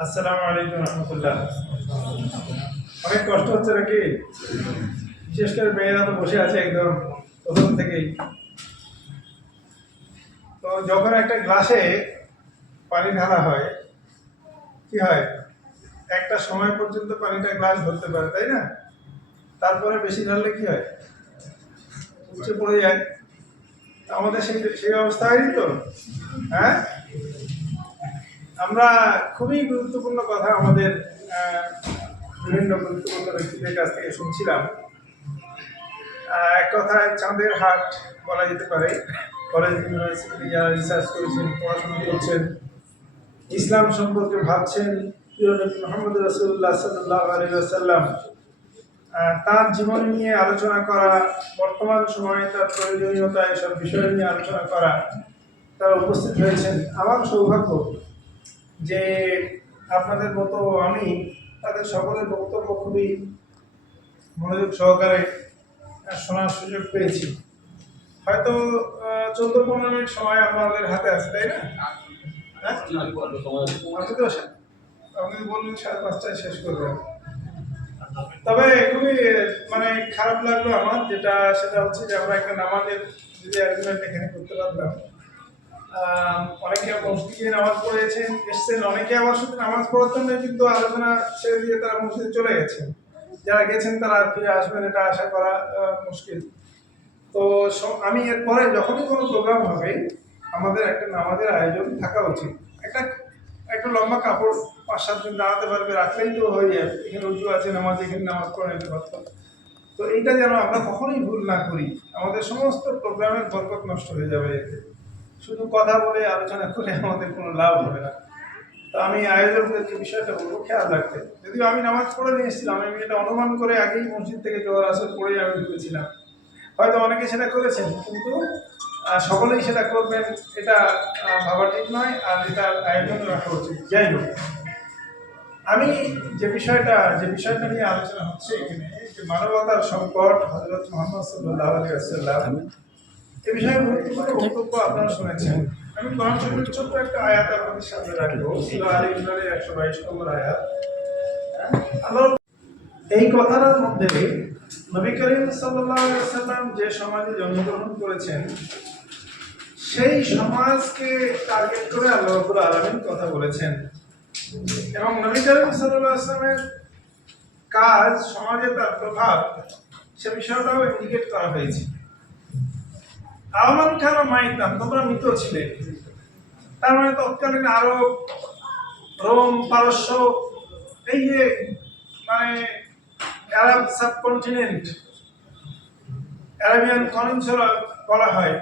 আসসালামু আলাইকুম রহমতুল্লাহ। অনেক কষ্ট হচ্ছে নাকি? বিশেষ করে মেয়েরা তো বসে আছে একদম প্রথম থেকেই। তো যখন একটা গ্লাসে পানি ঢালা হয়, কি হয়? একটা সময় পর্যন্ত পানিটা গ্লাস ধরতে পারে, তাই না? তারপরে বেশি ঢাললে কি হয়? উঠে পড়ে যায়। আমাদের সেই সেই অবস্থা হয়নি তো? হ্যাঁ? আমরা খুবই গুরুত্বপূর্ণ কথা আমাদের বিভিন্ন গুরুত্বপূর্ণ ব্যক্তিদের কাছ থেকে শুনছিলাম। এক কথায় চাঁদের হাট বলা যেতে পারে। কলেজ, ইউনিভার্সিটি যারা রিসার্চ করেছেন, পড়াশোনা করছেন, ইসলাম সম্পর্কে ভাবছেন মোহাম্মদ রসুল্লাহ সাল্লাহ আলী আসাল্লাম তার জীবন নিয়ে আলোচনা করা, বর্তমান সময়ে তার প্রয়োজনীয়তা এসব বিষয় নিয়ে আলোচনা করা, তারা উপস্থিত হয়েছেন। আমার সৌভাগ্য যে আপনাদের মতো আমি তাদের সকলের বক্তব্য খুবই মনোযোগ সহকারে শোনার সুযোগ পেয়েছি। হয়তো চোদ্দ পনেরো মিনিট সময় আপনাদের হাতে আছে তাই না? হ্যাঁ? আছে তো? আপনি বললেন সাড়ে পাঁচটায় শেষ করবেন তবে খুবই মানে খারাপ লাগল আমার যেটা সেটা হচ্ছে যে আমরা একটা নামাজের যদি অ্যারেঞ্জমেন্ট এখানে করতে পারতাম আহ, অনেকে মসজিদে নামাজ পড়েছেন, এসছেন, অনেকে আবার শুধু নামাজ পড়ার জন্য কিন্তু আলোচনা ছেড়ে দিয়ে তারা মসজিদে চলে গেছেন। যারা গেছেন তারা আর ফিরে আসবেন, এটা আশা করা মুশকিল। তো আমি এরপরে যখনই কোনো প্রোগ্রাম হবে, আমাদের একটা নামাজের আয়োজন থাকা উচিত। একটা একটা লম্বা কাপড় পাঁচ সাতজন দাঁড়াতে পারবে, রাখলেই তো হয়ে যাবে। এখানে উঁচু আছে, নামাজ, এখানে নামাজ পড়ে নিতে পারতো। তো এইটা যেন আমরা কখনোই ভুল না করি, আমাদের সমস্ত প্রোগ্রামের বরকত নষ্ট হয়ে যাবে এতে। শুধু কথা বলে আলোচনা করে আমাদের কোনো লাভ হবে না। তো আমি আয়োজকদেরকে বিষয়টা বলব, খেয়াল রাখতে। যদিও আমি নামাজ পড়ে নিয়ে এসেছিলাম, আমি এটা অনুমান করে আগেই মসজিদ থেকে জোয়ার আসর পড়েই আমি ঢুকেছিলাম হয়তো অনেকে সেটা করেছেন, কিন্তু সকলেই সেটা করবেন, এটা ভাবা ঠিক নয়, আর এটা আয়োজন রাখা উচিত। যাই হোক, আমি যে বিষয়টা যে বিষয়টা নিয়ে আলোচনা হচ্ছে এখানে, যে মানবতার সংকট হজরত মোহাম্মদ সাল্লাহ আলী আসাল্লাম এ বিষয়ে বক্তব্য শুনেছেন। আমি একটা আয়াত আপনাদের রাখব। একশো বাইশ আয়াত। আল্লাহ এই কথাটার মধ্যে নবী করিম সাল্লাম যে সমাজে জন্মগ্রহণ করেছেন, সেই সমাজকে টার্গেট করে আল্লাহ আলমিন কথা বলেছেন। এবং নবী করিম সাল্লাহ আসলামের কাজ, সমাজে তার প্রভাব, সে বিষয়টাও ইন্ডিকেট করা হয়েছে। আহমান খান মাইতাম তোমরা মৃত ছিলে। তার মানে তৎকালীন আরব রোম, পারস্য, এই যে মানে আরব সাবকন্টিনেন্ট অ্যারাবিয়ান কনিনসুলা বলা হয়।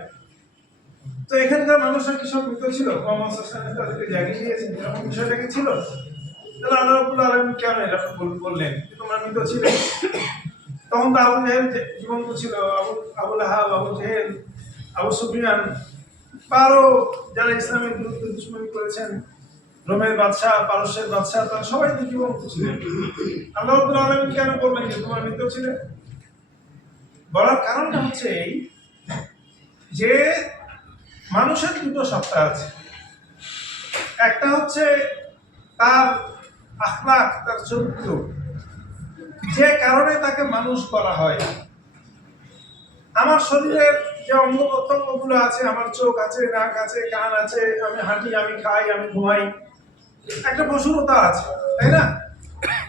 তো এখানকার মানুষরা কি সব মৃত ছিল? মোহাম্মদ হাসান তাদেরকে জাগিয়ে দিয়েছেন, এরকম বিষয়টা কি ছিল? তাহলে আল্লাহ রাব্বুল আলামিন কেন এরকম বললেন? তোমরা মৃত ছিলে? তখন তো আবু জাহেল জীবন্ত ছিল, আবু, আবুল আহাব, আবু জেহেল আবু সুফিয়ান আরও যারা ইসলামের বিরুদ্ধে দুশ্মনী করেছেন। রোমের বাদশাহ, পারস্যের বাদশাহ, তারা সবাই তো জীবন্ত ছিলেন। আল্লাহ রাব্বুল আলামিন কেন বললেন যে তোমরা মৃত ছিলে? বলার কারণটা হচ্ছে এই যে মানুষের দুটো সত্তা আছে। একটা হচ্ছে তার আখলাক তার চরিত্র। যে কারণে তাকে মানুষ করা হয়। আমার শরীরের যে অঙ্গ প্রত্যঙ্গগুলো আছে, আমার চোখ আছে, নাক আছে, কান আছে, আমি হাঁটি, আমি খাই, আমি ঘুমাই। একটা পশুরও তা আছে, তাই না?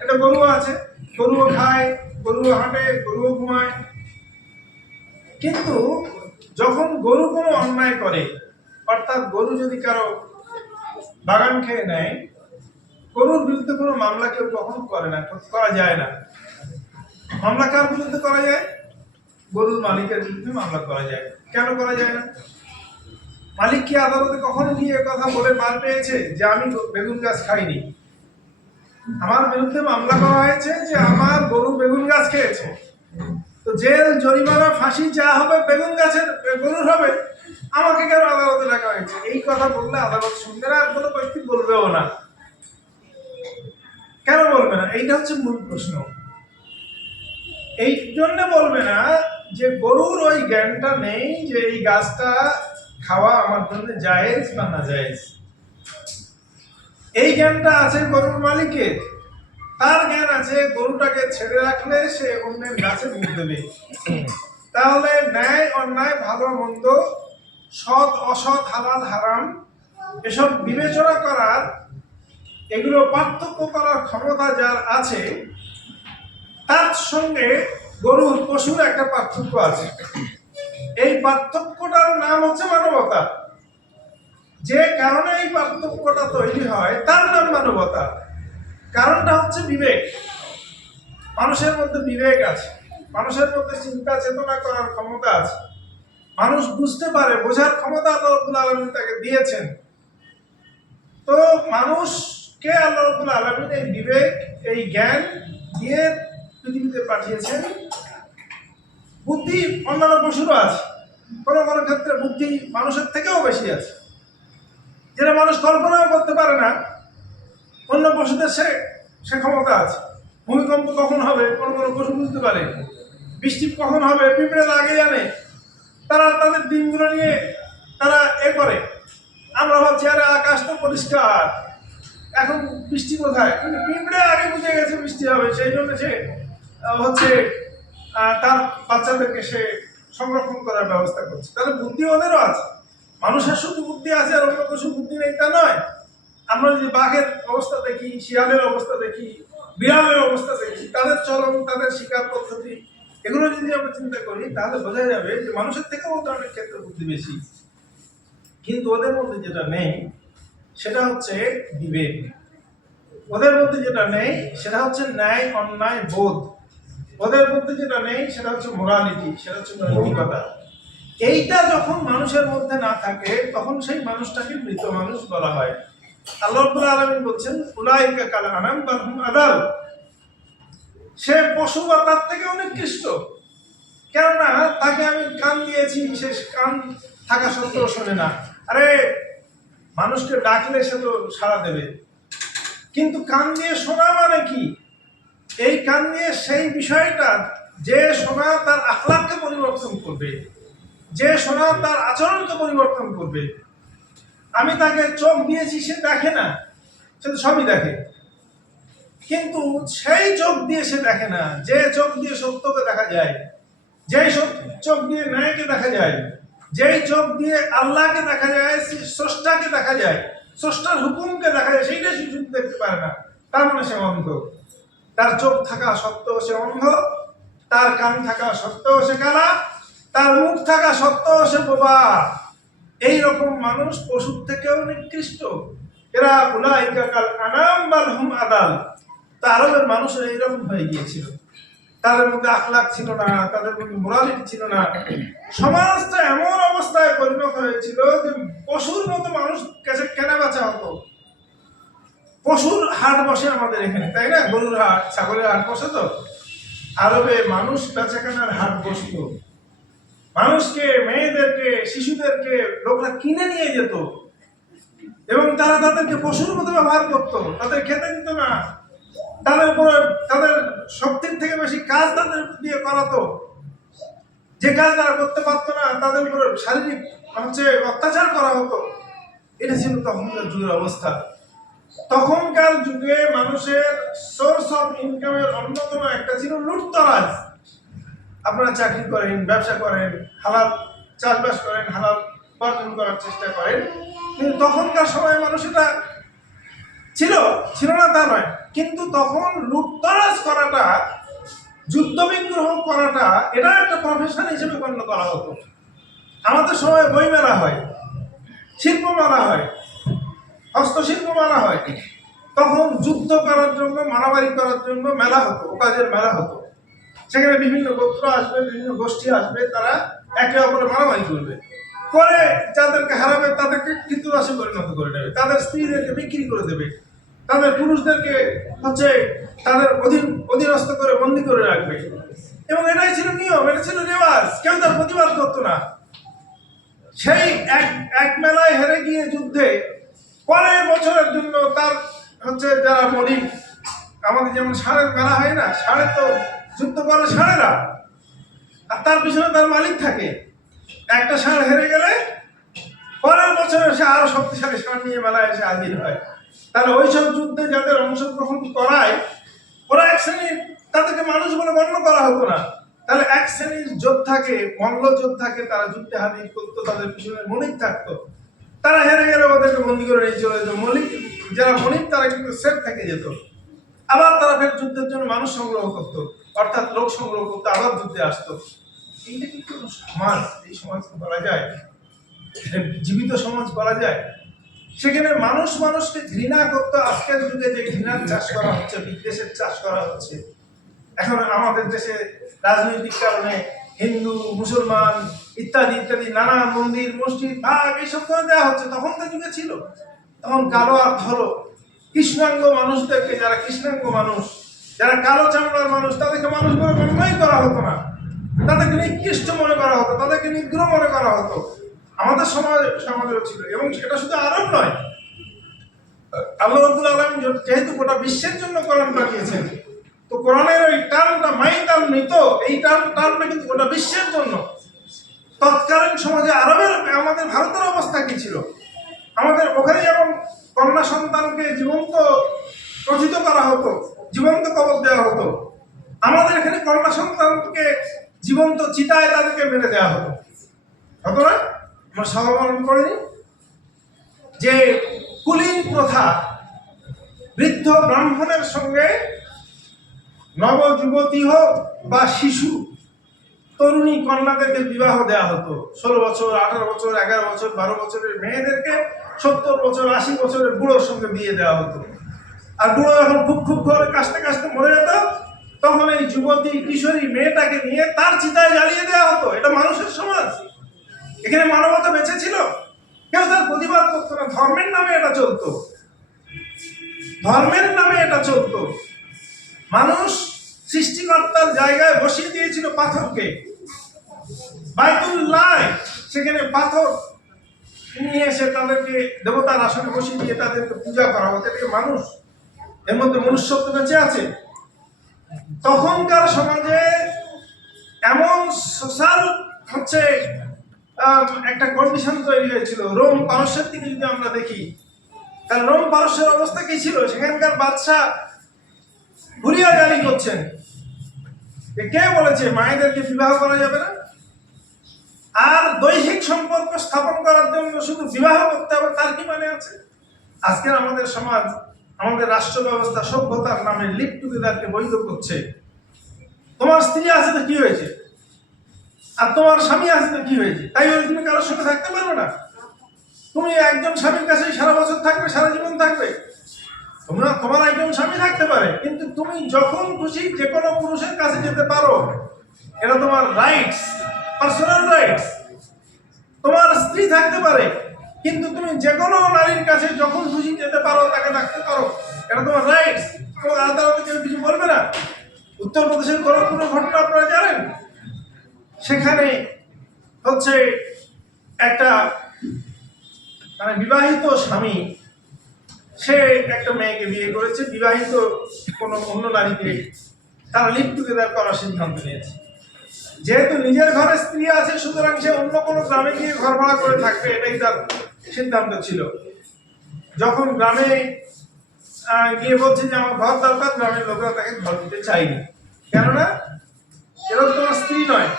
একটা গরু আছে, গরুও খায়, গরুও হাঁটে, গরুও ঘুমায়। কিন্তু যখন গরু কোনো অন্যায় করে, অর্থাৎ গরু যদি কারও বাগান খেয়ে নেয়, গরুর বিরুদ্ধে কোনো মামলা কেউ কখনো করে না, করা যায় না। মামলা কার বিরুদ্ধে করা যায়? গরুর মালিকের বিরুদ্ধে মামলা করা যায়। কেন করা যায় না? মালিক কি আদালতে কখনো গিয়ে কথা বলে মার পেয়েছে যে আমি বেগুন গাছ খাইনি? আমার বিরুদ্ধে মামলা করা হয়েছে যে আমার গরু বেগুন গাছ খেয়েছে। তো জেল, জরিমানা, ফাঁসি যা হবে বেগুন গাছের, গরুর হবে, আমাকে কেন আদালতে রাখা হয়েছে? এই কথা বললে আদালত শুনবে না, আর কোনো ব্যক্তি বলবেও না। কেন বলবে না? এইটা হচ্ছে মূল প্রশ্ন। এই জন্য বলবে না যে গরুর ওই জ্ঞানটা নেই যে এই গাছটা খাওয়া আমার জন্য জায়েজ বা না জায়েজ এই জ্ঞানটা আছে গরুর মালিকের। তার জ্ঞান আছে গরুটাকে ছেড়ে রাখলে সে অন্যের গাছে মুখ দেবে। তাহলে ন্যায়, অন্যায়, ভালো, মন্দ, সৎ, অসৎ, হালাল, হারাম, এসব বিবেচনা করার, এগুলো পার্থক্য করার ক্ষমতা যার আছে, তার সঙ্গে গরুর পশুর একটা পার্থক্য আছে। এই পার্থক্যটার নাম হচ্ছে মানবতা। যে কারণে এই পার্থক্যটা তৈরি হয়, তার নাম মানবতা। কারণটা হচ্ছে বিবেক। মানুষের মধ্যে বিবেক আছে। মানুষের মধ্যে চিন্তা চেতনা করার ক্ষমতা আছে। মানুষ বুঝতে পারে, বোঝার ক্ষমতা আল্লাহ রব্বুল আলমী তাকে দিয়েছেন। তো মানুষকে আল্লাহ রব্বুল আলমিন এই বিবেক, এই জ্ঞান দিয়ে পৃথিবীতে পাঠিয়েছেন। বুদ্ধি অন্যান্য পশুরও আছে। কোনো কোনো ক্ষেত্রে বুদ্ধি মানুষের থেকেও বেশি আছে। যেটা মানুষ কল্পনাও করতে পারে না, অন্য পশুদের সে সে ক্ষমতা আছে। ভূমিকম্প কখন হবে? কোনো কোনো পশু বুঝতে পারে। বৃষ্টি কখন হবে? পিঁপড়ে আগে জানে। তারা তাদের দিনগুলো নিয়ে তারা এ করে। আমরা ভাবছি, আরে, আকাশ তো পরিষ্কার। এখন বৃষ্টি কোথায়? কিন্তু পিঁপড়ে আগে বুঝে গেছে বৃষ্টি হবে, সেই জন্য সে হচ্ছে তার বাচ্চাদেরকে সে সংরক্ষণ করার ব্যবস্থা করছে। তাহলে বুদ্ধি ওদেরও আছে। মানুষের শুধু বুদ্ধি আছে আর অন্য পশু বুদ্ধি নেই তা নয়। আমরা যদি বাঘের অবস্থা দেখি, শিয়ালের অবস্থা দেখি, বিড়ালের অবস্থা দেখি, তাদের চলন তাদের শিকার পদ্ধতি, এগুলো যদি আমরা চিন্তা করি, তাহলে বোঝা যাবে যে মানুষের থেকেও অনেক ক্ষেত্রে বুদ্ধি বেশি। কিন্তু ওদের মধ্যে যেটা নেই, সেটা হচ্ছে বিবেক। ওদের মধ্যে যেটা নেই, সেটা হচ্ছে ন্যায়, অন্যায়, বোধ। ওদের মধ্যে যেটা নেই, সেটা হচ্ছে মোরালিটি সেটা হচ্ছে নৈতিকতা। এইটা যখন মানুষের মধ্যে না থাকে, তখন সেই মানুষটাকে মৃত মানুষ বলা হয়। আল্লাহ আলামিন বলছেন, উলাইকা কাল আনাম বাল হুম আদাল। সে পশু বা তার থেকে অনেক কৃষ্ট কেননা তাকে আমি কান দিয়েছি, সে কান থাকা সত্ত্বেও শোনে না। আরে, মানুষকে ডাকলে সে তো সাড়া দেবে। কিন্তু কান দিয়ে শোনা মানে কি? এই কান নিয়ে সেই বিষয়টা যে শোনা তার আখলাককে পরিবর্তন করবে, যে শোনা তার আচরণকে পরিবর্তন করবে। আমি তাকে চোখ দিয়েছি, সে দেখে না, সে তো সবই দেখে। কিন্তু সেই চোখ দিয়ে সে দেখে না, যে চোখ দিয়ে সত্যকে দেখা যায়, যেই চোখ দিয়ে ন্যায়কে দেখা যায়, যেই চোখ দিয়ে আল্লাহকে দেখা যায় স্রষ্টাকে দেখা যায়, স্রষ্টার হুকুমকে দেখা যায়, সেইটা সে দেখতে পারে না। তার মানে সে অন্ধ। তার চোখ থাকা সত্ত্বেও সে অন্ধ, তার কান থাকা সত্ত্বেও সে কালা, তার মুখ থাকা সত্ত্বেও সে বোবা। এই রকম মানুষ পশুর থেকেও নিকৃষ্ট। এরা উলাইকা আনাম বাল হুম আদাল। তা আরবের মানুষের এইরকম হয়ে গিয়েছিল। তাদের মধ্যে আখলাক ছিল না, তাদের মধ্যে মোরালিটি ছিল না। সমাজটা এমন অবস্থায় পরিণত হয়েছিল যে পশুর মতো মানুষ কাছে কেনা বেচা হতো। পশুর হাট বসে আমাদের এখানে, তাই না? গরুর হাট, ছাগলের হাট বসে তো? আরবে মানুষ বেচাকেনার হাট বসতো। মানুষকে, মেয়েদেরকে, শিশুদেরকে লোকরা কিনে নিয়ে যেত। এবং তারা তাদেরকে পশুর মতো ব্যবহার করতো। তাদের খেতে দিত না। তাদের উপরে, তাদের শক্তির থেকে বেশি কাজ তাদের দিয়ে করাতো। যে কাজ তারা করতে পারতো না, তাদের উপরে শারীরিক হচ্ছে অত্যাচার করা হতো। এটা ছিল তখনকার যুগের অবস্থা। তখনকার যুগে মানুষের সোর্স অফ ইনকামের অন্যতম একটা ছিল লুটতরাজ। আপনারা চাকরি করেন, ব্যবসা করেন, হালাল চাষবাস করেন, হালাল উপার্জন করার চেষ্টা করেন। কিন্তু তখনকার সময় মানুষ এটা ছিল ছিল না তা নয়। কিন্তু তখন লুটতরাজ করাটা যুদ্ধ বিগ্রহ করাটা, এটা একটা প্রফেশন হিসেবে গণ্য করা হতো। আমাদের সময় বই মেলা হয় শিল্প মেলা হয় হস্তশিল্প মানা হয় তখন যুদ্ধ করার জন্য, মারামারি করার জন্য মেলা হতো, কাজের মেলা হতো। সেখানে বিভিন্ন গোত্র আসবে, বিভিন্ন গোষ্ঠী আসবে, তারা একে অপরে মারামারি করবে। করে যাদেরকে হারাবে, তাদেরকে কৃতদাসে পরিণত করে নেবে। তাদের স্ত্রীদেরকে বিক্রি করে দেবে। তাদের পুরুষদেরকে হচ্ছে তাদের অধীন, অধীনস্থ করে বন্দি করে রাখবে। এবং এটাই ছিল নিয়ম, এটা ছিল রেওয়াজ। কেউ তার প্রতিবাদ করতো না। সেই এক এক মেলায় হেরে গিয়ে যুদ্ধে পরের বছরের জন্য তার হচ্ছে যারা মরিক আমাদের যেমন ষাঁড়ের মেলা হয় না ষাঁড়ের তো যুদ্ধ করে ষাঁড়েরা আর তার পিছনে তার মালিক থাকে। একটা ষাঁড় হেরে গেলে পরের বছরে সে আরও শক্তিশালী ষাঁড় নিয়ে মেলায় এসে হাজির হয়। তাহলে ওইসব যুদ্ধে যাদের অংশগ্রহণ করায়, ওরা এক শ্রেণির, তাদেরকে মানুষ বলে গণ্য করা হতো না। তাহলে এক শ্রেণির যোদ্ধাকে, মল্ল যোদ্ধাকে তারা যুদ্ধে হাজির করতো, তাদের পিছনে মনিক থাকতো। তারা হেরে গেলে ওদেরকে বন্দি করে নিয়ে চলে যেত মলিক যারা মনিক তারা কিন্তু সেফ থেকে যেত। আবার তারা ফের যুদ্ধের জন্য মানুষ সংগ্রহ করতো। অর্থাৎ লোক সংগ্রহ করতো, আবার যুদ্ধে আসতো। এইটা কি কোনো সমাজ? এই সমাজ বলা যায়? জীবিত সমাজ বলা যায়? সেখানে মানুষ মানুষকে ঘৃণা করতো। আজকের যুগে যে ঘৃণার চাষ করা হচ্ছে, বিদ্বেষের চাষ করা হচ্ছে। এখন আমাদের দেশে রাজনৈতিক কারণে হিন্দু, মুসলমান ইত্যাদি ইত্যাদি, নানা মন্দির, মসজিদ, ভাগ, এইসব করে দেওয়া হচ্ছে। তখন তো যুগে ছিল। তখন কালো আর ধরো কৃষ্ণাঙ্গ মানুষদেরকে, যারা কৃষ্ণাঙ্গ মানুষ, যারা কালো চামড়ার মানুষ, তাদেরকে মানুষ বলে গণ্যই করা হতো না। তাদেরকে নিকৃষ্ট মনে করা হতো, তাদেরকে নিগ্রহ মনে করা হতো। আমাদের সমাজ, সমাজেও ছিল। এবং সেটা শুধু আরব নয়। আল্লাহ রব্বুল আলম যেহেতু গোটা বিশ্বের জন্য কোরআন পাঠিয়েছেন তো কোরআনের ওই টার্মটা মাই টার্ম নিত। এই টার্ম টার্মটা কিন্তু গোটা বিশ্বের জন্য। তৎকালীন সমাজে আরবের, আমাদের ভারতের অবস্থা কি ছিল? আমাদের ওখানে যেমন কন্যা সন্তানকে জীবন্ত কথিত করা হতো, জীবন্ত কবর দেওয়া হতো, আমাদের এখানে কন্যা সন্তানকে জীবন্ত চিতায় তাদেরকে মেরে দেওয়া হতো। হতো না? আমরা সহপালন করিনি? যে কুলীন প্রথা, বৃদ্ধ ব্রাহ্মণের সঙ্গে নবযুবতী হোক বা শিশু তরুণী কন্যাদেরকে বিবাহ দেওয়া হতো। ষোলো বছর, আঠারো বছর, এগারো বছর, বারো বছরের মেয়েদেরকে সত্তর বছর, আশি বছরের বুড়োর সঙ্গে বিয়ে দেওয়া হতো। আর বুড়ো যখন খুব খুব করে কাশতে কাশতে মরে যেত, তখন এই যুবতী, কিশোরী মেয়েটাকে নিয়ে তার চিতায় জ্বালিয়ে দেওয়া হতো। এটা মানুষের সমাজ। এখানে মানবতা বেঁচে ছিল। কেউ তার প্রতিবাদ করতো না। ধর্মের নামে এটা চলতো। ধর্মের নামে এটা চলতো। মানুষ সৃষ্টিকর্তার জায়গায় বসিয়ে দিয়েছিল পাথরকে। বাইতুল্লাহ, সেখানে পাথর নিয়ে এসে তাদেরকে দেবতার আসনে বসিয়ে দিয়ে তাদেরকে পূজা করা হতো এটাকে মানুষ এর মধ্যে মনুষ্যত্ব বেঁচে আছে। তখনকার সমাজে এমন সোশ্যাল হচ্ছে একটা কন্ডিশন তৈরি হয়েছিল। রোম পারস্যের দিকে যদি আমরা দেখি, তাহলে রোম পারস্যের অবস্থা কি ছিল? সেখানকার বাদশাহ ঘুরিয়া জারি করছেন। কে বলেছে, মায়েদেরকে বিবাহ করা যাবে না? আর দৈহিক সম্পর্ক স্থাপন করার জন্য শুধু বিবাহ করতে হবে, তার কি মানে আছে? আজকের আমাদের সমাজ, আমাদের রাষ্ট্র ব্যবস্থা সভ্যতার নামে লিপ টুগেদারকে বৈধ করছে। তোমার স্ত্রী আছে তো কি হয়েছে? আর তোমার স্বামী আছে তো কি হয়েছে? তাই বলে তুমি কারোর সঙ্গে থাকতে পারবে না। তুমি একজন স্বামীর কাছে সারা বছর থাকবে, সারা জীবন থাকবে। তোমরা, তোমার একজন স্বামী থাকতে পারে, কিন্তু তুমি যখন খুশি যে কোনো পুরুষের কাছে যেতে পারো, এটা তোমার রাইটস পার্সোনাল রাইটস তোমার স্ত্রী থাকতে পারে, কিন্তু তুমি যে কোনো নারীর কাছে যখন খুশি যেতে পারো, তাকে রাখতে পারো। এটা তোমার রাইটস তোমার আদালতে কেউ কিছু বলবে না। উত্তরপ্রদেশের খড়গপুরের ঘটনা আপনারা জানেন? সেখানে হচ্ছে একটা মানে বিবাহিত স্বামী, সে একটা মেয়েকে বিয়ে করেছে। বিবাহিত কোনো অন্য নারীকে তারা লিপ টুগেদার করার সিদ্ধান্ত নিয়েছে। যেহেতু নিজের ঘরে স্ত্রী আছে, সুতরাং সে অন্য কোনো গ্রামে গিয়ে ঘর ভাড়া করে থাকবে, এটাই তার সিদ্ধান্ত ছিল। যখন গ্রামে গিয়ে বলছে যে আমার ঘর দরকার, গ্রামের লোকরা তাকে ঘর দিতে চায়নি। কেননা এরা তো তোমার স্ত্রী নয়।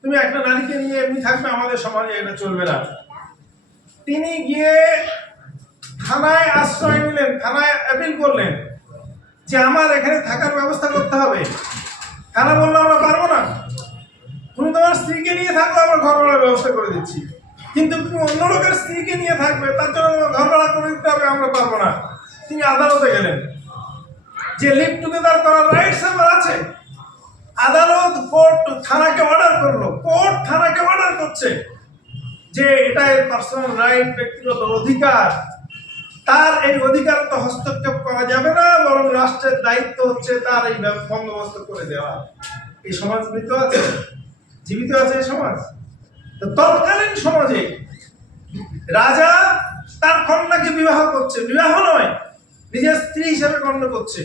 তুমি একটা নারীকে নিয়ে এমনি থাকবে, আমাদের সমাজে এটা চলবে না। তিনি গিয়ে থানায় আশ্রয় নিলেন, থানায় অ্যাপিল করলেন যে আমার এখানে থাকার ব্যবস্থা করতে হবে। থানা বলল আমরা পারব না? তুমি তোমার স্ত্রীকে নিয়ে থাকলে আমরা ঘর ভাড়ার ব্যবস্থা করে দিচ্ছি। কিন্তু তুমি অন্য লোকের স্ত্রীকে নিয়ে থাকবে, তার জন্য ঘর ভাড়া করে দিতে হবে, আমরা পারব না। তিনি আদালতে গেলেন। যে লিভ টুগেদার করার রাইটস আমার আছে, আদালত কোর্ট থানাকে অর্ডার করল কোর্ট থানাকে অর্ডার করছে যে এটা পার্সোনাল রাইট ব্যক্তিগত অধিকার। তার এই অধিকার তো হস্তক্ষেপ করা যাবে না, বরং রাষ্ট্রের দায়িত্ব হচ্ছে তার এই বন্দোবস্ত করে দেওয়া। এই সমাজ মৃত আছে। জীবিত আছে সমাজ? তো তৎকালীন সমাজে রাজা তার কন্যাকে বিবাহ করছে, বিবাহ নয়, নিজের স্ত্রী হিসেবে গণ্য করছে।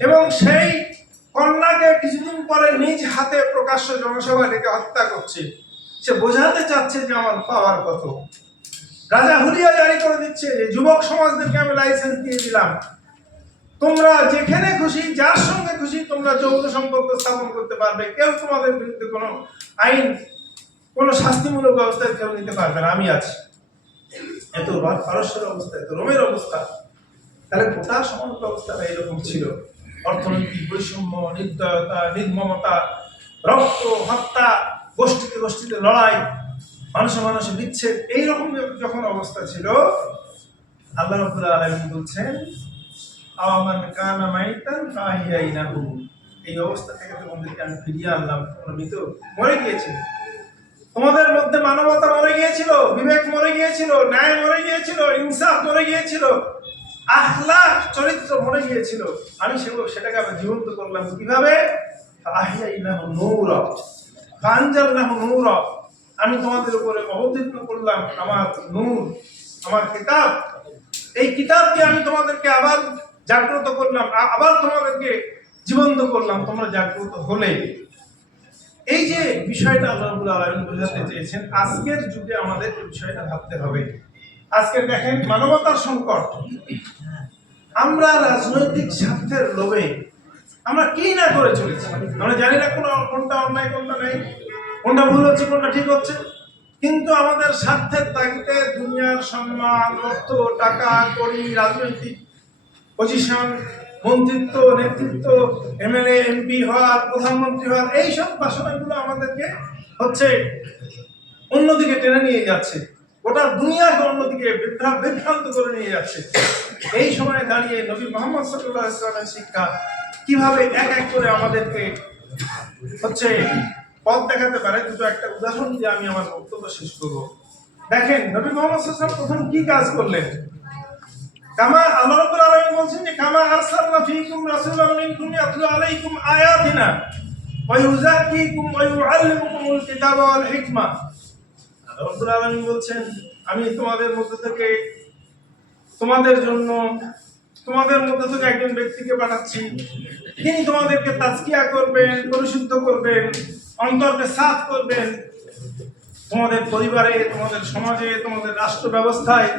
এবং সেই কন্যাকে কিছুদিন পরে নিজ হাতে প্রকাশ্য জনসভা ডেকে হত্যা করছে। সে বোঝাতে চাচ্ছে যে আমার পাওয়ার কত। রাজা হুলিয়া জারি করে দিচ্ছে যে, যুবক সমাজদেরকে আমি লাইসেন্স দিয়ে দিলাম। তোমরা যেখানে খুশি, যার সঙ্গে খুশি, তোমরা যৌথ সম্পর্ক স্থাপন করতে পারবে। কেউ তোমাদের বিরুদ্ধে কোনো আইন, কোনো শাস্তিমূলক ব্যবস্থা কেউ নিতে পারবে না। আমি আছি। এত পারস্যের অবস্থা, এত রোমের অবস্থা। তাহলে গোটা সমাজ ব্যবস্থাটা এরকম ছিল। অর্থনৈতিক বৈষম্য, নির্দয়তা, নির্মমতা, রক্ত, হত্যা, গোষ্ঠীতে গোষ্ঠীতে লড়াই, মানুষে মানুষে বিচ্ছেদ, এইরকম যখন অবস্থা ছিল, আল্লাহ রবুল্লা আলমিন বলছেন এই অবস্থা থেকে তোমাদেরকে আমি ফিরিয়ে আনলাম তোমরা মৃত মরে গিয়েছিল তোমাদের মধ্যে মানবতা মরে গিয়েছিল বিবেক মরে গিয়েছিল ন্যায় মরে গিয়েছিল ইনসাফ মরে গিয়েছিল আখলাক চরিত্র মরে গিয়েছিল আমি সেগুলো সেটাকে আমি জীবন্ত করলাম কীভাবে আমি তোমাদের উপরে অবতীর্ণ করলাম আমার নূর আমার কিতাব এই কিতাবকে আমি তোমাদেরকে আবার জাগ্রত করলাম আবার তোমাদেরকে জীবন্ত করলাম, তোমরা জাগ্রত হলে। এই যে বিষয়টা আল্লাহ রাব্বুল বোঝাতে চেয়েছেন, আজকের যুগে আমাদের এই বিষয়টা ভাবতে হবে। আজকে দেখেন, মানবতার সংকট। আমরা রাজনৈতিক স্বার্থের লোভে আমরা কি না করে চলেছি? আমরা জানি না কোনো কোনটা অন্যায়, কোনটা নেই। কোনটা ভুল হচ্ছে, কোনটা ঠিক হচ্ছে। কিন্তু আমাদের স্বার্থের তাগিদে দুনিয়ার সম্মান অর্থ টাকা, কড়ি, রাজনৈতিক পজিশন, মন্ত্রিত্ব, নেতৃত্ব, এমএলএ, এমপি হওয়ার প্রধানমন্ত্রী হওয়ার এইসব বাসনাগুলো আমাদেরকে হচ্ছে অন্যদিকে টেনে নিয়ে যাচ্ছে। গোটা দুনিয়াকে অন্যদিকে বিভ্রান্ত করে নিয়ে যাচ্ছে। এই সময় দাঁড়িয়ে নবী মোহাম্মদ সাল্লাহ ইসলামের শিক্ষা কীভাবে এক এক করে আমাদেরকে হচ্ছে পথ দেখাতে পারে, দুটো একটা উদাহরণ দিয়ে আমি আমার বক্তব্য শেষ করব। দেখেন, নবী মোহাম্মদ প্রথম কি কাজ করলেন? কামা আল্লাহ রাব্বুল বলছেন যে, কামা আরসালনা ফীকুম রাসূলাম মিনকুম ইয়াতলু আলাইকুম আয়াতিনা ওয়া ইউযাক্কিকুম ওয়া ইউআল্লিমুকুমুল কিতাবা ওয়াল হিকমা। আল্লাহ রাব্বুল আলামিন বলছেন, আমি তোমাদের মধ্য থেকে, তোমাদের জন্য, তোমাদের মধ্যে থেকে একজন ব্যক্তিকে পাঠাচ্ছি। তিনি তোমাদেরকে তাজকিয়া করবেন, পরিশুদ্ধ করবেন, অন্তরকে সাফ করবেন। তোমাদের পরিবারে, তোমাদের সমাজে, তোমাদের রাষ্ট্র ব্যবস্থায়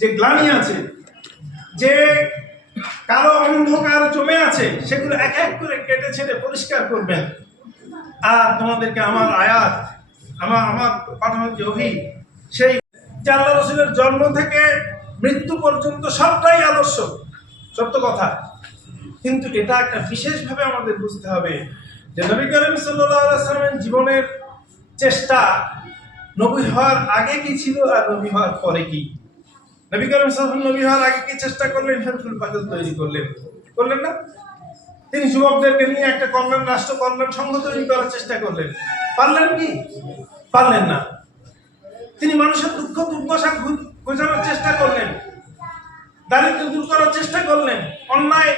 যে গ্লানি আছে যে কালো অন্ধকার জমে আছে, সেগুলো এক এক করে কেটে ছেড়ে পরিষ্কার করবেন। আর তোমাদেরকে আমার আয়াত, আমার আমার পাঠানোর যে ওহি, সেই আল্লাহ রসুলের জন্ম থেকে মৃত্যু পর্যন্ত সবটাই আদর্শ, সত্য কথা। কিন্তু এটা একটা বিশেষভাবে আমাদের বুঝতে হবে যে নবী করিম সাল্লামের জীবনের চেষ্টা নবী হওয়ার আগে কি ছিল আর নবী হওয়ার পরে কি? নবী করিম নবী হওয়ার আগে কি চেষ্টা করলেন? হেলফুল পাগল তৈরি করলেন। করলেন না? তিনি যুবকদেরকে নিয়ে একটা কল্যাণ রাষ্ট্র কল্যাণ সংঘ তৈরি করার চেষ্টা করলেন। পারলেন কি? পারলেন না। তিনি মানুষের দুঃখ, দুর্দশা ঘোচানোর চেষ্টা করলেন। দারিদ্র দূর করার চেষ্টা করলেন। অন্যায়,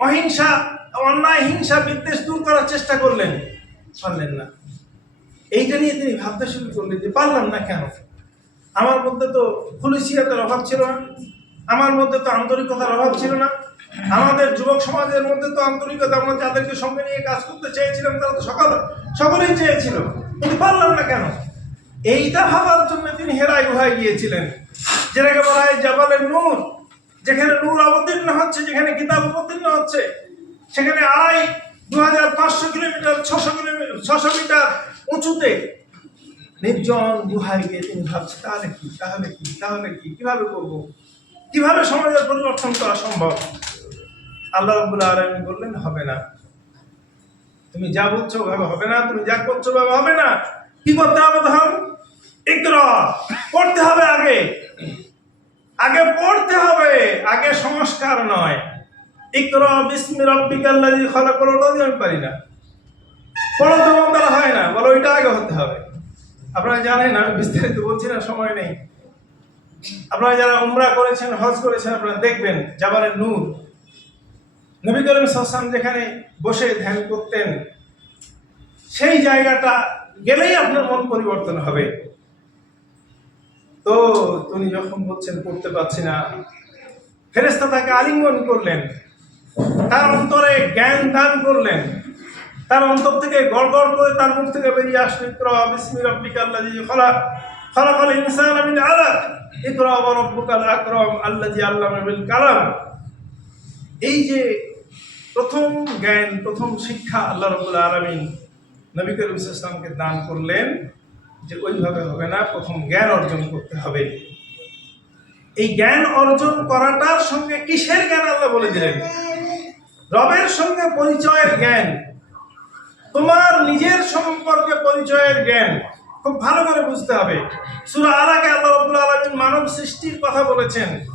অহিংসা, অন্যায়, হিংসা, বিদ্বেষ দূর করার চেষ্টা করলেন। পারলেন না। এইটা নিয়ে তিনি ভাবতে শুরু করলেন যে পারলাম না কেন? আমার মধ্যে তো খুলিসিয়াতের অভাব ছিল না। আমার মধ্যে তো আন্তরিকতার অভাব ছিল না। আমাদের যুবক সমাজের মধ্যে তো আন্তরিকতা, আমরা যাদেরকে সঙ্গে নিয়ে কাজ করতে চেয়েছিলাম, তারা তো সকাল, সকলেই চেয়েছিল। কিন্তু পারলাম না কেন? এইটা ভাবার জন্য তিনি হেরাই গুহায় গিয়েছিলেন। যেটাকে বলা হয় জাবালের নূর। যেখানে নূর অবতীর্ণ হচ্ছে, যেখানে কিতাব অবতীর্ণ হচ্ছে, সেখানে আয় দু হাজার পাঁচশো কিলোমিটার, ছশো কিলোমিটার ছশো মিটার উঁচুতে নির্জন গুহায় গিয়ে তিনি ভাবছে তাহলে কি? তাহলে কি? তাহলে কি? কীভাবে করব? কীভাবে সমাজের পরিবর্তন করা সম্ভব? আল্লাহ রাব্বুল আলামিন বললেন, হবে না। তুমি যা বলছো ভাবে হবে না, তুমি যা করছ ভাবে হবে না। কি করতে হবে তখন? ইকরা, পড়তে হবে আগে। আগে পড়তে হবে, আগে সংস্কার নয়। ইকরা বিসমি পারি না। পড়া তো হয় না, বলো ওইটা আগে হতে হবে। আপনারা জানেন, আমি বিস্তারিত বলছি না, সময় নেই। আপনারা যারা উমরা করেছেন, হজ করেছেন, আপনারা দেখবেন জাবালের নূর। নবী করিম সাল্লাম যেখানে বসে ধ্যান করতেন, সেই জায়গাটা গেলেই আপনার মন পরিবর্তন হবে। তো তুমি যখন বলছেন, পড়তে পারছি না ফেরেস্তা তাকে আলিঙ্গন করলেন। তার অন্তরে জ্ঞান দান করলেন। তার অন্তর থেকে গড় গড় করে তার মুখ থেকে বেরিয়ে আসলো ইকরা বিসমি রাব্বিকা আল্লাযী খালাক। খালাকাল ইনসানা মিন আলাক। ইকরা ওয়া আকরাম আল্লাযী আল্লামা বিল কালাম। এই যে প্রথম জ্ঞান, প্রথম শিক্ষা আল্লাহ রবুল আলমিন নবী করিম ইসলামকে দান করলেন যে ওইভাবে হবে না, প্রথম জ্ঞান অর্জন করতে হবে। এই জ্ঞান অর্জন করাটার সঙ্গে কিসের জ্ঞান আল্লাহ বলে দিলেন? রবের সঙ্গে পরিচয়ের জ্ঞান। তোমার নিজের সম্পর্কে পরিচয়ের জ্ঞান। খুব ভালো করে বুঝতে হবে। সুরা আলাকে আল্লাহ রবুল আলমিন মানব সৃষ্টির কথা বলেছেন।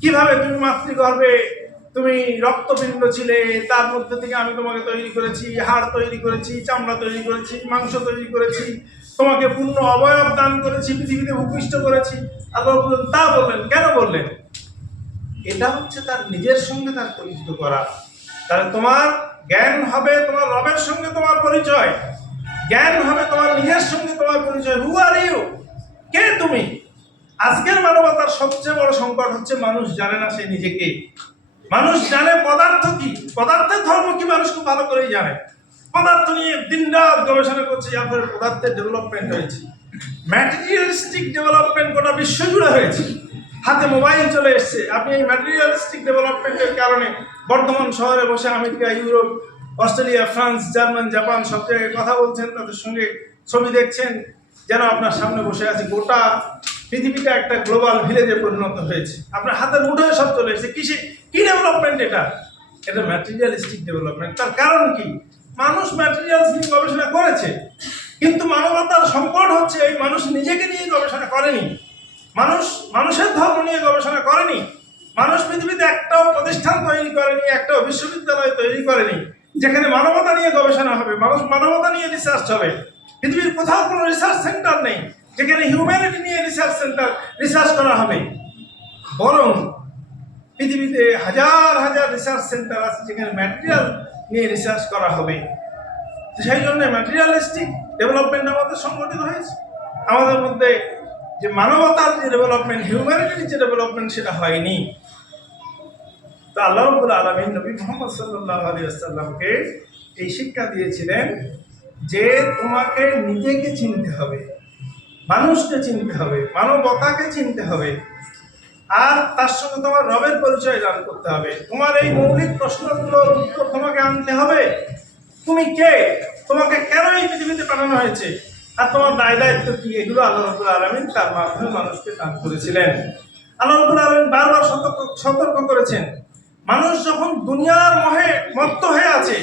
কীভাবে তুমি মাতৃগর্ভে তুমি রক্তপিণ্ড ছিলে, তার মধ্যে থেকে আমি তোমাকে তৈরি করেছি, হাড় তৈরি করেছি, চামড়া তৈরি করেছি, মাংস তৈরি করেছি, তোমাকে পূর্ণ অবয়ব দান করেছি, পৃথিবীতে ভূপিষ্ঠ করেছি। আল্লাহ তা বললেন। কেন বললেন? এটা হচ্ছে তার নিজের সঙ্গে তার পরিচিত করা। তাহলে তোমার জ্ঞান হবে তোমার রবের সঙ্গে তোমার পরিচয়। জ্ঞান হবে তোমার নিজের সঙ্গে তোমার পরিচয়। হু আর ইউ কে তুমি? আজকের মানবতার সবচেয়ে বড় সংকট হচ্ছে মানুষ জানে না সে নিজেকে। মানুষ জানে পদার্থ কি? পদার্থের ধর্ম কি মানুষ খুব ভালো করেই জানে। পদার্থ নিয়ে দিন রাত গবেষণা করছে, যার ফলে পদার্থের ডেভেলপমেন্ট হয়েছে। ম্যাটেরিয়ালিস্টিক ডেভেলপমেন্ট গোটা বিশ্ব জুড়ে হয়েছে। হাতে মোবাইল চলে এসছে। আপনি এই ম্যাটেরিয়ালিস্টিক ডেভেলপমেন্টের কারণে বর্ধমান শহরে বসে America, Europe, Australia, France, German, Japan সব জায়গায় কথা বলছেন, তাদের সঙ্গে ছবি দেখছেন, যেন আপনার সামনে বসে আছে। গোটা পৃথিবীটা একটা গ্লোবাল ভিলেজে পরিণত হয়েছে। আপনার হাতের মুঠোয় সব চলে এসেছে। কিসে? কি ডেভেলপমেন্ট এটা? এটা ম্যাটেরিয়ালিস্টিক ডেভেলপমেন্ট তার কারণ কি? মানুষ ম্যাটেরিয়ালস নিয়ে গবেষণা করেছে, কিন্তু মানবতার সংকট হচ্ছে এই মানুষ নিজেকে নিয়ে গবেষণা করেনি। মানুষ মানুষের ধর্ম নিয়ে গবেষণা করেনি। মানুষ পৃথিবীতে একটাও প্রতিষ্ঠান তৈরি করেনি, একটাও বিশ্ববিদ্যালয় তৈরি করেনি, যেখানে মানবতা নিয়ে গবেষণা হবে। মানুষ মানবতা নিয়ে রিসার্চ হবে। পৃথিবীর কোথাও কোনো রিসার্চ সেন্টার নেই, যেখানে হিউম্যানিটি নিয়ে রিসার্চ সেন্টার রিসার্চ করা হবে। বরং পৃথিবীতে হাজার হাজার রিসার্চ সেন্টার আছে যেখানে ম্যাটেরিয়াল নিয়ে রিসার্চ করা হবে। সেই জন্য ম্যাটেরিয়ালিস্টিক ডেভেলপমেন্ট আমাদের সংগঠিত হয়েছে। আমাদের মধ্যে যে মানবতার যে ডেভেলপমেন্ট হিউম্যানিটির যে ডেভেলপমেন্ট সেটা হয়নি। তো আল্লাহ রবুল আলমিন নবী মোহাম্মদ সাল্লাহ আলী আসাল্লামকে এই শিক্ষা দিয়েছিলেন যে তোমাকে নিজেকে চিনতে হবে, মানুষকে চিনতে হবে, মানবতাকে চিনতে হবে। আর তার সঙ্গে তোমার রবের পরিচয় দান করতে হবে। তোমার এই মৌলিক প্রশ্নগুলোর উত্তর তোমাকে আনতে হবে। তুমি কে? তোমাকে কেন এই পৃথিবীতে পাঠানো হয়েছে? আর তোমার দায় দায়িত্ব কি? এগুলো আল্লাহ রবুল আলমিন তার মাধ্যমে মানুষকে দান করেছিলেন। আল্লাহ রবুল আলমিন বারবার সতর্ক সতর্ক করেছেন। মানুষ যখন দুনিয়ার মহে মত্ত হয়ে আছে,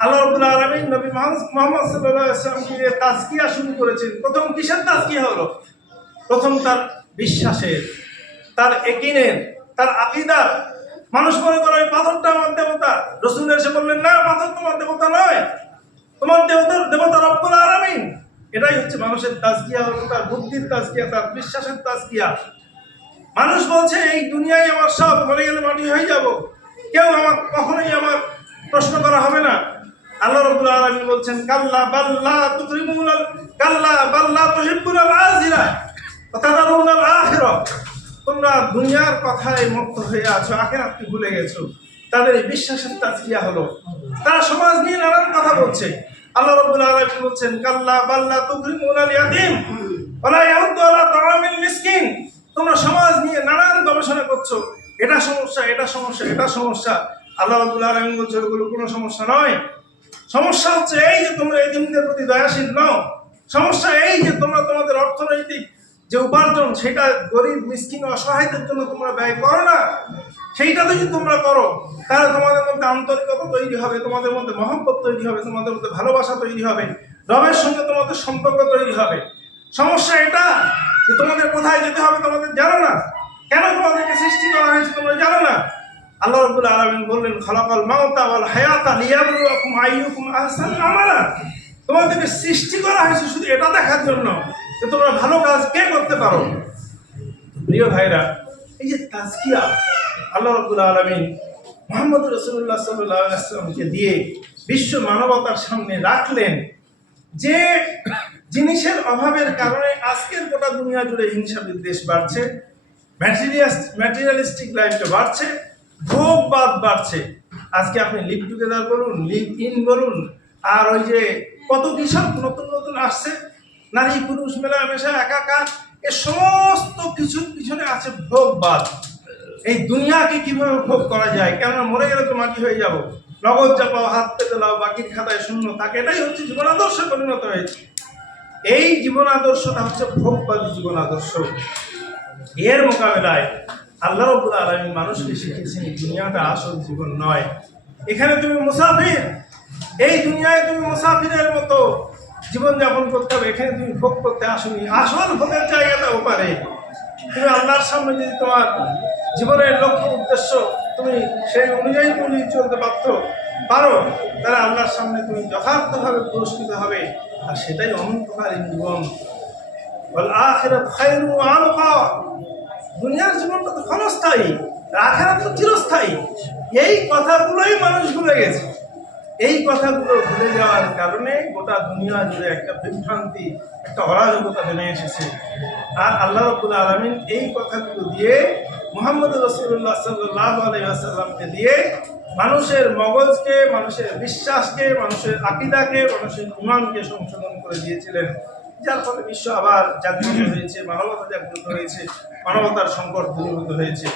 আল্লাহ রবুল আলমিন নবী মোহাম্মদ সাল্লাহ ইসলামকে তাজকিয়া শুরু করেছেন। প্রথম কিসের তাজকিয়া হলো? প্রথম তার বিশ্বাসের, তার একিনের তার আকিদার। মানুষ মনে করে পাথরটা আমার দেবতা। রসুল এসে বললেন, না, পাথর তোমার দেবতা নয়। তোমার দেবতা দেবতা রব্বুল আলামিন। এটাই হচ্ছে মানুষের তাজকিয়া হলো তার বুদ্ধির তাজকিয়া, তার বিশ্বাসের তাজকিয়া। মানুষ বলছে, এই দুনিয়ায় আমার সব, মরে গেলে মাটি হয়ে যাব। কেউ আমার, কখনোই আমার প্রশ্ন করা হবে না। আল্লাহ রবুল আলমী বলছেন, কাল্লা বাল্লা তুকরিমুল কাল্লা বাল্লা তুহিব্বুল আজিরা তাদারুনাল আখিরা। তোমরা দুনিয়ার কথায় মত্ত হয়ে আছো, আখেরাতকে ভুলে গেছো। তাদের বিশ্বাসের তাজকিয়া হলো। তারা সমাজ নিয়ে নানান কথা বলছে। আল্লাহ রাব্বুল আলামিন বলছেন, কাল্লা বাল্লা তুকরিমুল ইয়াতীম ওয়ালা ইয়াউদ্দু আলা তাআমিল মিসকিন। তোমরা সমাজ নিয়ে নানান গবেষণা করছ। এটা সমস্যা এটা সমস্যা এটা সমস্যা। আল্লাহ রাব্বুল আলামিন বলছে ওগুলো কোনো সমস্যা নয়। সমস্যা হচ্ছে এই যে তোমরা দিনদের প্রতি দয়াশীল নও। সমস্যা এই যে তোমরা তোমাদের অর্থনৈতিক যে উপার্জন, সেটা গরিব, মিসকিন, অসহায়দের জন্য তোমরা ব্যয় করো না। সেইটা যদি তোমরা করো, তাহলে তোমাদের মধ্যে আন্তরিকতা তৈরি হবে, তোমাদের মধ্যে মহব্বত তৈরি হবে, তোমাদের মধ্যে ভালোবাসা তৈরি হবে, রবের সঙ্গে তোমাদের সম্পর্ক তৈরি হবে। সমস্যা এটা যে তোমাদের কোথায় যেতে হবে তোমাদের জানো না। কেন তোমাদেরকে সৃষ্টি করা হয়েছে তোমরা জানো না? আল্লাহ রাব্বুল আলামিন বললেন, খালাকাল মাউতা ওয়াল হায়াতা লিয়াবলুয়াকুম আইয়ুকুম আহসানু আমালা। তোমাদেরকে সৃষ্টি করা হয়েছে শুধু এটা দেখার জন্য। যে তোমরা ভালো কাজ কে করতে পারো? প্রিয় ভাইরা, এই যে তাজকিয়া আল্লাহ রাব্বুল আলামিন মোহাম্মদ রসুল্লাহ সাল্লাহ আসলামকে দিয়ে বিশ্ব মানবতার সামনে রাখলেন, যে জিনিসের অভাবের কারণে আজকের গোটা দুনিয়া জুড়ে হিংসা বিদ্বেষ বাড়ছে ম্যাটেরিয়াস ম্যাটেরিয়ালিস্টিক লাইফটা বাড়ছে ভোগবাদ বাড়ছে। আজকে আপনি লিভ টুগেদার বলুন লিভ ইন বলুন, আর ওই যে কত কি সব নতুন নতুন আসছে নারী পুরুষ মেলামেশা একাকার এ সমস্ত কিছুর পিছনে আছে ভোগবাদ। এই দুনিয়াকে কীভাবে ভোগ করা যায়? কেননা মরে গেলে তো মাটি হয়ে যাব। নগদ চাপাও হাত পেতে লাও বাকির খাতায় শূন্য থাকে। এটাই হচ্ছে জীবন আদর্শ পরিণত হয়েছে। এই জীবন আদর্শটা হচ্ছে ভোগবাদী জীবন আদর্শ। এর মোকাবেলায় আল্লাহ রব্বুল আলমী মানুষকে শিখিয়েছেন দুনিয়াটা আসল জীবন নয়। এখানে তুমি মুসাফির। এই দুনিয়ায় তুমি মুসাফিরের মতো। জীবন যাপন করতে হবে, এখানে তুমি ভোগ করতে আসনি। আসল ভোগের জায়গাটা ওপারে। তুমি আল্লাহর সামনে যদি তোমার জীবনের লক্ষ্য, উদ্দেশ্য তুমি সেই অনুযায়ী তুমি চলতে পারত পারো, তাহলে আল্লাহর সামনে তুমি যথার্থভাবে পুরস্কৃত হবে, আর সেটাই অনন্তকালীন জীবন। আখিরাত ওয়া আবকা। দুনিয়ার জীবনটা তো ক্ষণস্থায়ী আখেরাত তো চিরস্থায়ী। এই কথাগুলোই মানুষ ভুলে গেছে। এই কথাগুলো ভুলে যাওয়ার কারণে গোটা দুনিয়া জুড়ে একটা বিভ্রান্তি, একটা অরাজকতা নেমে এসেছে। আর আল্লাহ রব্বুল আলমিন এই কথাগুলো দিয়ে মোহাম্মদ রসুল্লাহ সাল্লাহ আলাইসাল্লামকে দিয়ে মানুষের মগজকে, মানুষের বিশ্বাসকে, মানুষের আকিদাকে, মানুষের ইমানকে সংশোধন করে দিয়েছিলেন। যার ফলে বিশ্ব আবার জাগ্রত হয়েছে, মানবতা জাগ্রত হয়েছে, মানবতার সংকট দূরীভূত হয়েছে।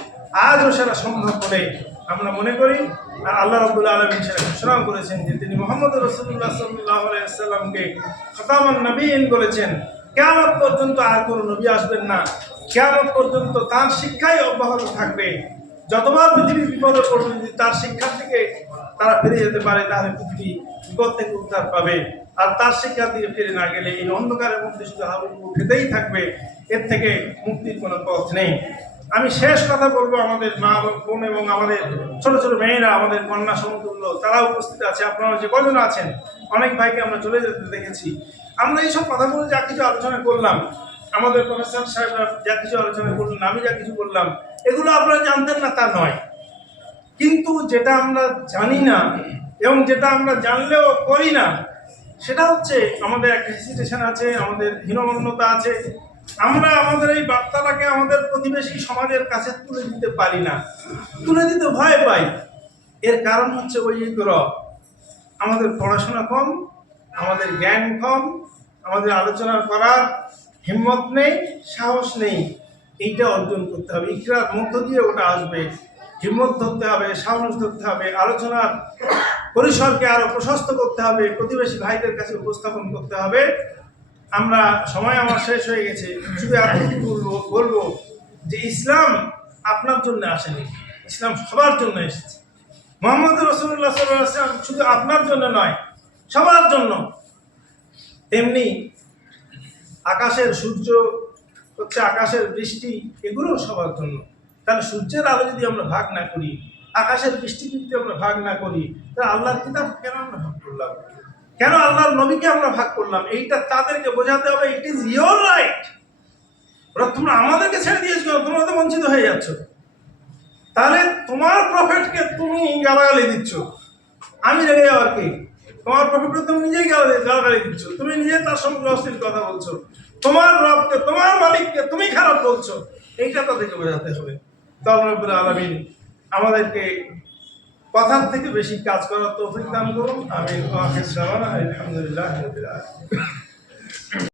আজও সেটা সম্ভব বলে আমরা মনে করি। আল্লাহ রবুল্লা আলমী সেটা ঘোষণা করেছেন যে তিনি মোহাম্মদ রসুল্লাহ সাল্লাহ খতামান নবীন বলেছেন। কেমন পর্যন্ত আর কোনো নবী আসবেন না। কেমন পর্যন্ত তার শিক্ষাই অব্যাহত থাকবে। যতবার পৃথিবী বিপদে পড়বে যদি তার শিক্ষার থেকে তারা ফিরে যেতে পারে, তাহলে পৃথিবী বিপদ থেকে উদ্ধার পাবে। আর তার শিক্ষা দিকে ফিরে না গেলে এই অন্ধকারের মধ্যে শুধু হাবুডুবু খেতেই থাকবে। এর থেকে মুক্তির কোনো পথ নেই। আমি শেষ কথা বলব আমাদের মা বোন এবং আমাদের ছোট ছোট মেয়েরা, আমাদের কন্যা সমতুল্য তারা উপস্থিত আছে। আপনারা যে কজন আছেন? অনেক ভাইকে আমরা চলে যেতে দেখেছি। আমরা এইসব কথাগুলো যা কিছু আলোচনা করলাম, আমাদের প্রফেসর সাহেবরা যা কিছু আলোচনা করলেন, আমি যা কিছু বললাম, এগুলো আপনারা জানতেন না, তা নয়। কিন্তু যেটা আমরা জানি না এবং যেটা আমরা জানলেও করি না, সেটা হচ্ছে আমাদের একটা হেসিটেশন আছে, আমাদের হীনমন্যতা আছে আমরা আমাদের এই বার্তাটাকে আমাদের প্রতিবেশী সমাজের কাছে তুলে দিতে পারি না। তুলে দিতে ভয় পাই। এর কারণ হচ্ছে ওই গ্রহ আমাদের পড়াশোনা কম, আমাদের জ্ঞান কম, আমাদের আলোচনা করার হিম্মত নেই, সাহস নেই। এইটা অর্জন করতে হবে। ইকরার মধ্য দিয়ে ওটা আসবে। হিম্মত ধরতে হবে, সাহস ধরতে হবে, আলোচনার পরিসরকে আরও প্রশস্ত করতে হবে, প্রতিবেশী ভাইদের কাছে উপস্থাপন করতে হবে। আমরা, সময় আমার শেষ হয়ে গেছে, শুধু এতটুকু বলব বলব যে ইসলাম আপনার জন্য আসেনি, ইসলাম সবার জন্য এসেছে। মোহাম্মদ রসুল্লাহ সাল্লাম শুধু আপনার জন্য নয়, সবার জন্য। তেমনি আকাশের সূর্য, হচ্ছে আকাশের বৃষ্টি এগুলো সবার জন্য। তাহলে সূর্যের আলো যদি আমরা ভাগ না করি, আকাশের বৃষ্টি যদি আমরা ভাগ না করি, তাহলে আল্লাহর কিতাব কেন আমরা ভাগ করলাম? কেন আল্লাহর নবীকে আমরা ভাগ করলাম? এইটা তাদেরকে বোঝাতে হবে ইট ইজ ইয়োর রাইট ওরা তোমরা আমাদেরকে ছেড়ে দিয়েছ? তোমরা তো বঞ্চিত হয়ে যাচ্ছ। তাহলে তোমার প্রফেটকে তুমি গালাগালি দিচ্ছ। আমি রেগে যাওয়ার কি? তোমার প্রফেটকে তুমি নিজেই গালাগালি দিচ্ছ। তুমি নিজে তার সঙ্গে অশ্লীল কথা বলছো। তোমার রবকে, তোমার মালিককে তুমি খারাপ বলছো। এইটা তাদেরকে বোঝাতে হবে। তবে আলমিন আমাদেরকে কথার থেকে বেশি কাজ করার তো দান করুন। আমি আলহামদুলিল্লাহ